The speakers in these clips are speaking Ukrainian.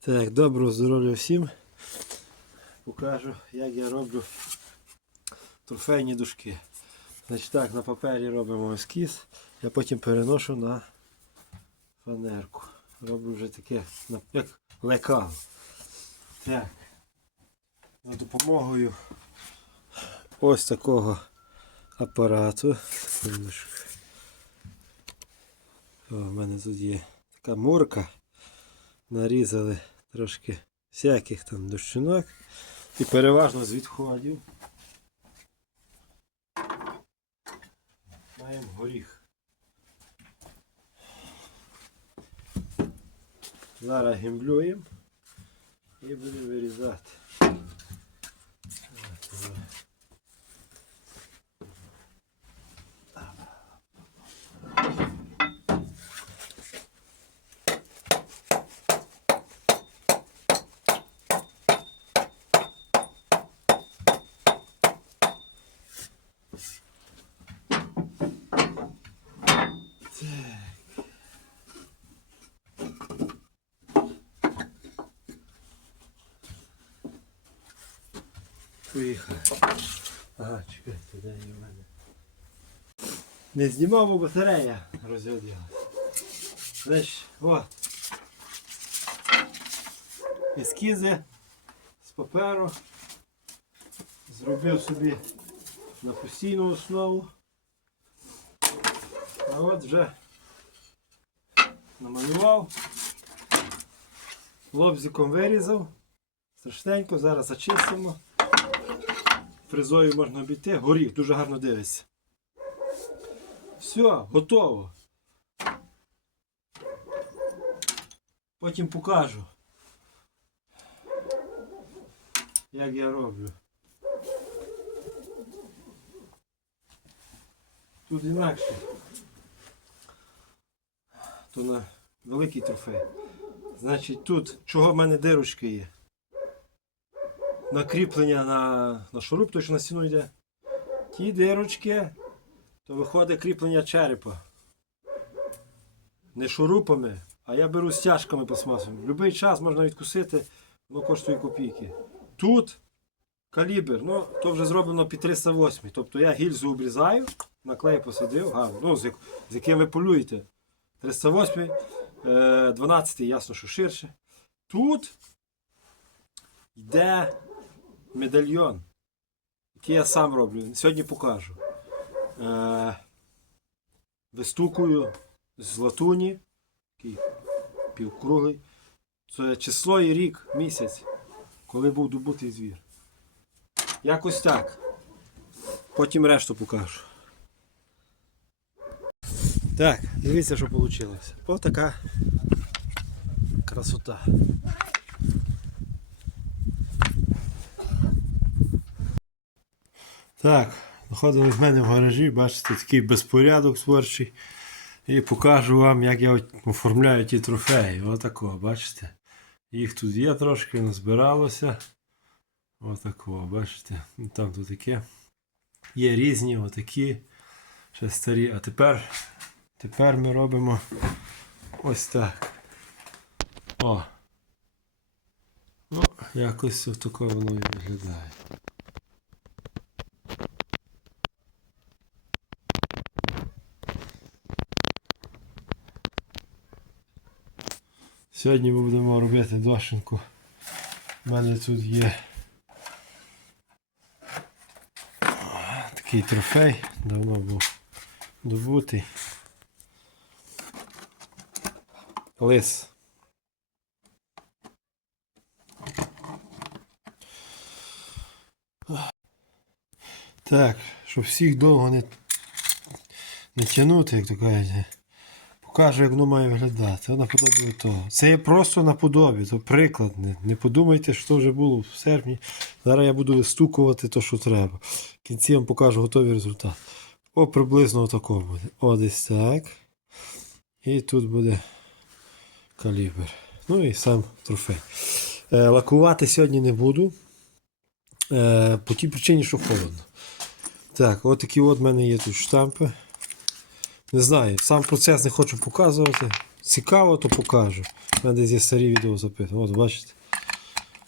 Так, доброго здоров'я всім. Покажу, як я роблю трофейні дужки. Значить так, на папері робимо ескіз, я потім переношу на фанерку. Роблю вже таке, як лекало. Так. За допомогою ось такого апарату. В мене тут є така мурка нарізали трошки всяких там дощинок і переважно з відходів. Маємо горіх. Зараз гімблюємо і будемо вирізати. Так, давай. Поїхали. Ага, чекайте, де є в мене. Не знімав, бо батарея розрядилася. Значить, от. Ескізи з паперу. Зробив собі на постійну основу. А от вже намалював. Лобзиком вирізав. Страшненько, зараз зачистимо. Фрезою можна обійти. Горіх дуже гарно дивиться. Все, готово. Потім покажу. Як я роблю. Тут інакше. То на великий трофей. Значить тут, чого в мене дирочки є? Накріплення на, на шуруп, той, що на стіну йде. Ті дирочки, то виходить кріплення черепа. Не шурупами, а я беру стяжками пластмасовими. Будь-який час можна відкусити, воно коштує копійки. Тут калібр, ну то вже зроблено під 308. Тобто я гільзу обрізаю, на клей посадив, гарно, ну, з, як- з яким ви полюєте. 308, е, 12, ясно, що ширше. Тут йде медальйон, який я сам роблю. Сьогодні покажу. Е, вистукую з латуні, такий півкруглий. Це число і рік, місяць, коли був добутий звір. Якось так. Потім решту покажу. Так, дивіться, що вийшло. Ось така красота. Так, знаходились в мене в гаражі, бачите, такий безпорядок творчий. І покажу вам, як я оформляю ті трофеї. Отакого, бачите? Їх тут є трошки, назбиралося. Отакого, бачите? Там тут таке. Є різні, отакі, ще старі. А тепер, тепер ми робимо ось так. О! Ну, якось отако воно і виглядає. Сьогодні ми будемо робити дошинку. У мене тут є такий трофей, давно був добутий. Лис. Так, щоб всіх довго не, не тягнути, як то кажуть. Покажу, як воно має виглядати. Наподобі того. Це є просто наподобі, то приклад. Не, подумайте, що вже було в серпні. Зараз я буду вистукувати те, що треба. В кінці вам покажу готовий результат. О, приблизно отако буде. О, десь так. І тут буде калібр. Ну і сам трофей. Е, лакувати сьогодні не буду. Е, по тій причині, що холодно. Так, от от в мене є тут штампи. Не знаю, сам процес не хочу показувати. цікаво, то покажу. У мене десь є старі відео записано. От бачите.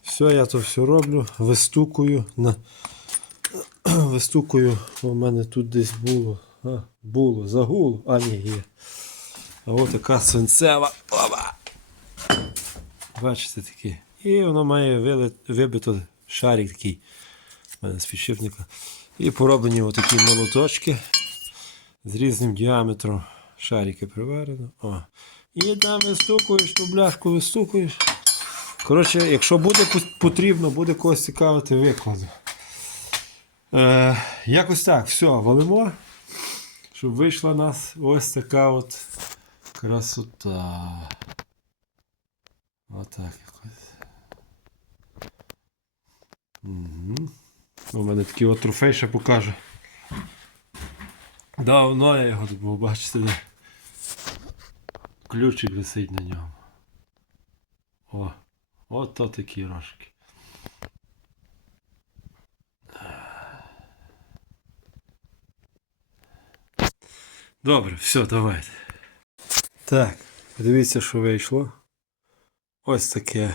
Все, я то все роблю, вистукую на. Вистукую, у мене тут десь було. А, було, загуло, а ні, є. А от така свинцева. Оба! Бачите такі. І воно має вибито шарик такий. У мене з підшипника. І пороблені отакі молоточки з різним діаметром. Шарики приварено. О. І там вистукуєш, ту бляшку вистукуєш. Коротше, якщо буде потрібно, буде когось цікавити, викладу. Е, якось так, все, валимо. Щоб вийшла нас ось така от красота. Отак якось. Угу. У мене такий от трофей ще покаже. Давно я його тут був, бачите, де ключик висить на ньому. О, от то такі рожки. Добре, все, давайте. Так, дивіться, що вийшло. Ось таке.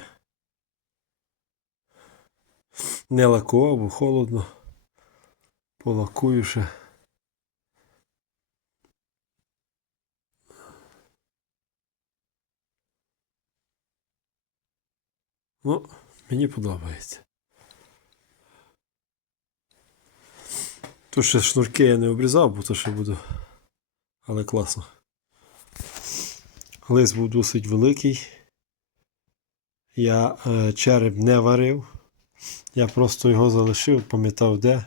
Не лакував, бо холодно. Полакую ще. Ну, мені подобається. Тут ще шнурки я не обрізав, бо то ще буду. Але класно. Лист був досить великий. Я е, череп не варив. Я просто його залишив, пам'ятав де.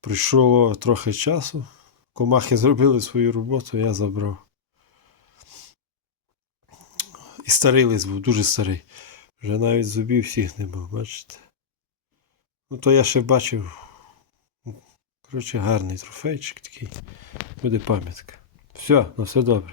Прийшло трохи часу. Комахи зробили свою роботу, я забрав. І старий лист був, дуже старий. Вже навіть зубів всіх нема, бачите. Ну то я ще бачив. Коротше, гарний трофейчик такий. Буде пам'ятка. Все, на все добре.